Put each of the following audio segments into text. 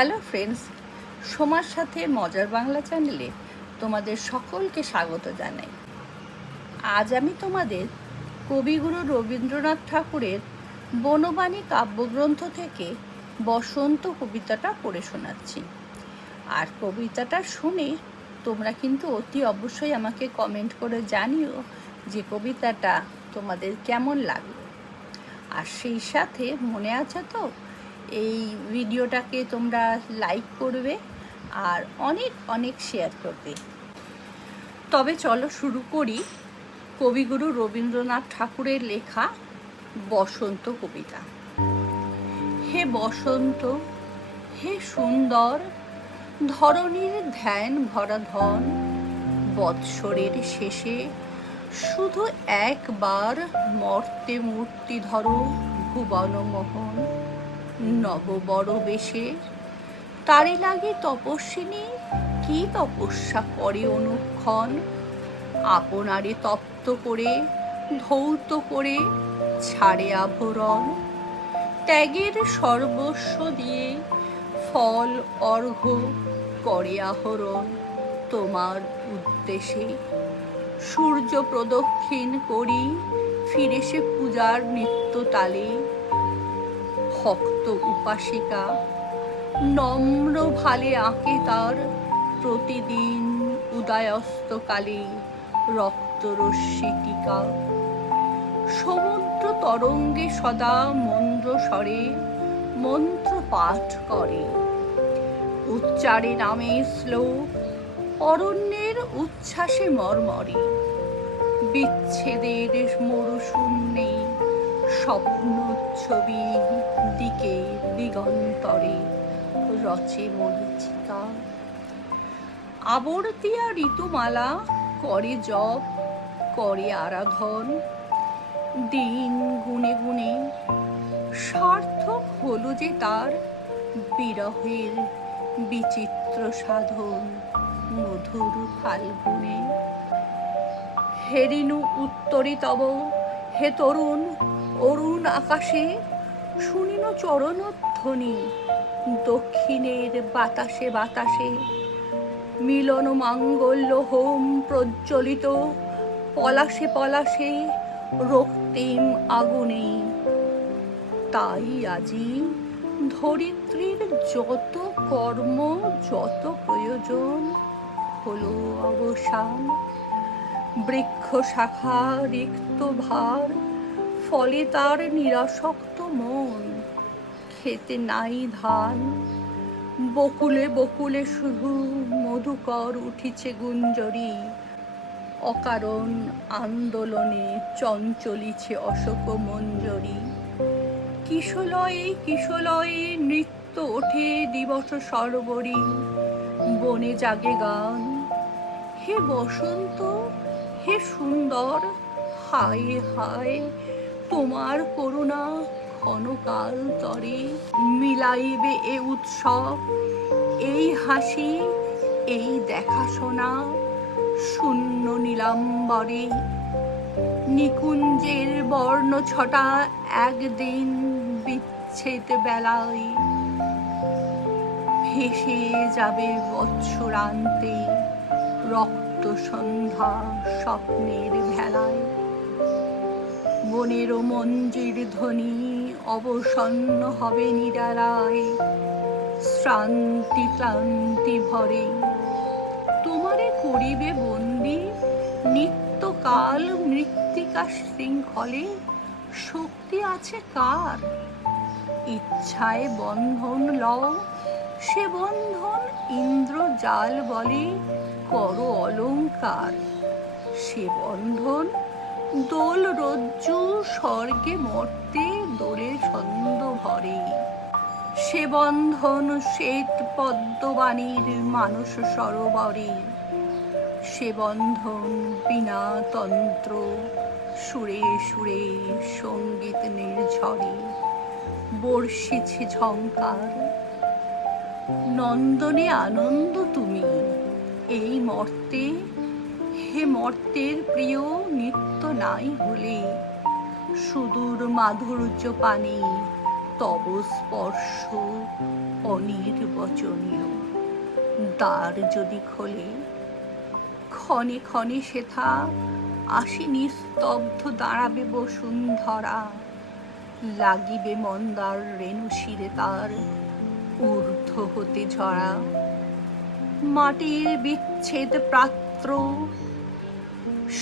Hello friends, সোমার সাথে মজার বাংলা চ্যানেলে তোমাদের সকলকে স্বাগত জানাই। আজ আমি তোমাদের কবিগুরু রবীন্দ্রনাথ ঠাকুরের বনবাণী কাব্যগ্রন্থ থেকে বসন্ত কবিতাটা পড়ে শোনাচ্ছি। আর কবিতাটা শুনে তোমরা কিন্তু অতি অবশ্যই আমাকে কমেন্ট করে জানিও যে কবিতাটা তোমাদের কেমন লাগলো। আর সেই সাথে মনে আছে তো, এই ভিডিওটাকে তোমরা লাইক করবে আর অনেক অনেক শেয়ার করবে। তবে চলো শুরু করি কবিগুরু রবীন্দ্রনাথ ঠাকুরের লেখা বসন্ত কবিতা। হে বসন্ত, হে সুন্দর, ধরণীর ধ্যান ভরা ধন, বৎসরের শেষে শুধু একবার মর্তে মূর্তি ধরো ভুবন মোহন, নববড় বেশে তারি লাগে তপস্বিনী কি তপস্যা করে অনুক্ষণ, আপনারে তপ্ত করে ধৌত করে ছাড়ে আভরণ, ত্যাগের সর্বস্ব দিয়ে ফল অর্ঘ্য করে আহরণ তোমার উদ্দেশে, সূর্য প্রদক্ষিণ করি ফিরে সে পূজার নিত্য তালে, ভক্ত উপাসিকা নম্র ভালে আঁকে তার প্রতিদিন উদয়াস্তকালে রক্তরশ্মি টিকা, সমুদ্র তরঙ্গে সদা মন্দ্র স্বরে মন্ত্র পাঠ করে, উচ্চারে নামে শ্লোক অরণ্যের উচ্ছ্বাসে মর্মরে, বিচ্ছেদের মরুশূন্যে স্বপ্ন ছবি দিকে দিগন্তরে রচে মরীচিকা, আবর্তিয়া ঋতুমালা করে জপ করে আরাধন, দিন গুনে গুনে সার্থক হলো যে তার বিরহের বিচিত্র সাধন মধুর ফাল্গুনে। হেরিনু উত্তরে তব হে তরুণ অরুণ আকাশে, শুনিন চরণধ্বনি দক্ষিণের বাতাসে বাতাসে, মিলন মাঙ্গল্য হোম প্রজ্বলিত পলাশে পলাশে রক্তিম আগুনে, তাই আজি ধরিত্রীর যত কর্ম যত প্রয়োজন হলো অবসান, বৃক্ষ শাখা রিক্ত ভার ফলে তার নিরাসক্ত মন, খেতে নাই ধান বকুলে বকুলে শুধু মধুকর উঠিছে গুঞ্জরি, অকারণ আন্দোলনে চঞ্চলিছে অশোক মঞ্জরি, কিশলয়ে কিশলয়ে নৃত্য ওঠে দিবস সরবরি, বনে জাগে গান। হে বসন্ত, হে সুন্দর, হায় হায় তোমার করুণা ক্ষণকাল তরে, মিলাইবে এ উৎসব এই হাসি এই দেখাশোনা শূন্য নীলাম্বরে, নিকুঞ্জের বর্ণ ছটা একদিন বিচ্ছেদ বেলায়, ভেসে যাবে বৎসরান্তে রক্ত সন্ধ্যা স্বপ্নের ভেলায়, বনের মঞ্জির ধ্বনি অবসন্ন হবে নিরালায়, শ্রান্তি ক্লান্তি ভরে তোমারে করিবে বন্দি নিত্যকাল মৃত্তিকা শৃঙ্খলে, শক্তি আছে কার ইচ্ছায় বন্ধন লও, সে বন্ধন ইন্দ্রজাল বলে করো অলঙ্কার, সে বন্ধন দোল রজ্জু স্বর্গে মর্তে দোলে ছন্দ ভরে, সে বন্ধন শ্বেত পদ্মবাণীর মানস সরোবরে, সে বন্ধন বিনা তন্ত্র সুরে সুরে সঙ্গীত নির্ঝরে বর্ষিছে ঝঙ্কার, নন্দনে আনন্দ তুমি এই মর্তে, হে মর্তের প্রিয় নিত্য নাই হলে, সুদূর মাধুর্য পানে তব স্পর্শ অনির্বচনীয়। দ্বার যদি খোলে ক্ষণে ক্ষণে সেথা আসি নিস্তব্ধ দাঁড়াবে বসুন্ধরা, লাগিবে মন্দার রেণু শিরে তার ঊর্ধ্ব হতে ঝরা। মাটির বিচ্ছেদ পাত্র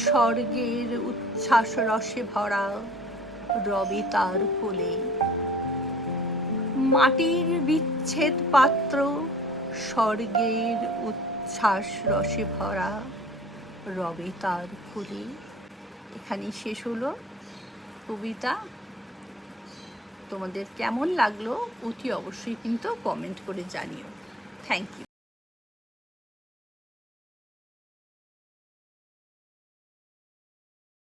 স্বর্গের উচ্ছ্বাস রসে ভরা, রবে তার কোলে। মাটির বিচ্ছেদ পাত্র স্বর্গের উচ্ছ্বাস রসে ভরা, রবে তার কোলে। এখানেই শেষ হলো কবিতা। তোমাদের কেমন লাগলো অতি অবশ্যই কিন্তু কমেন্ট করে জানিও। Thank you.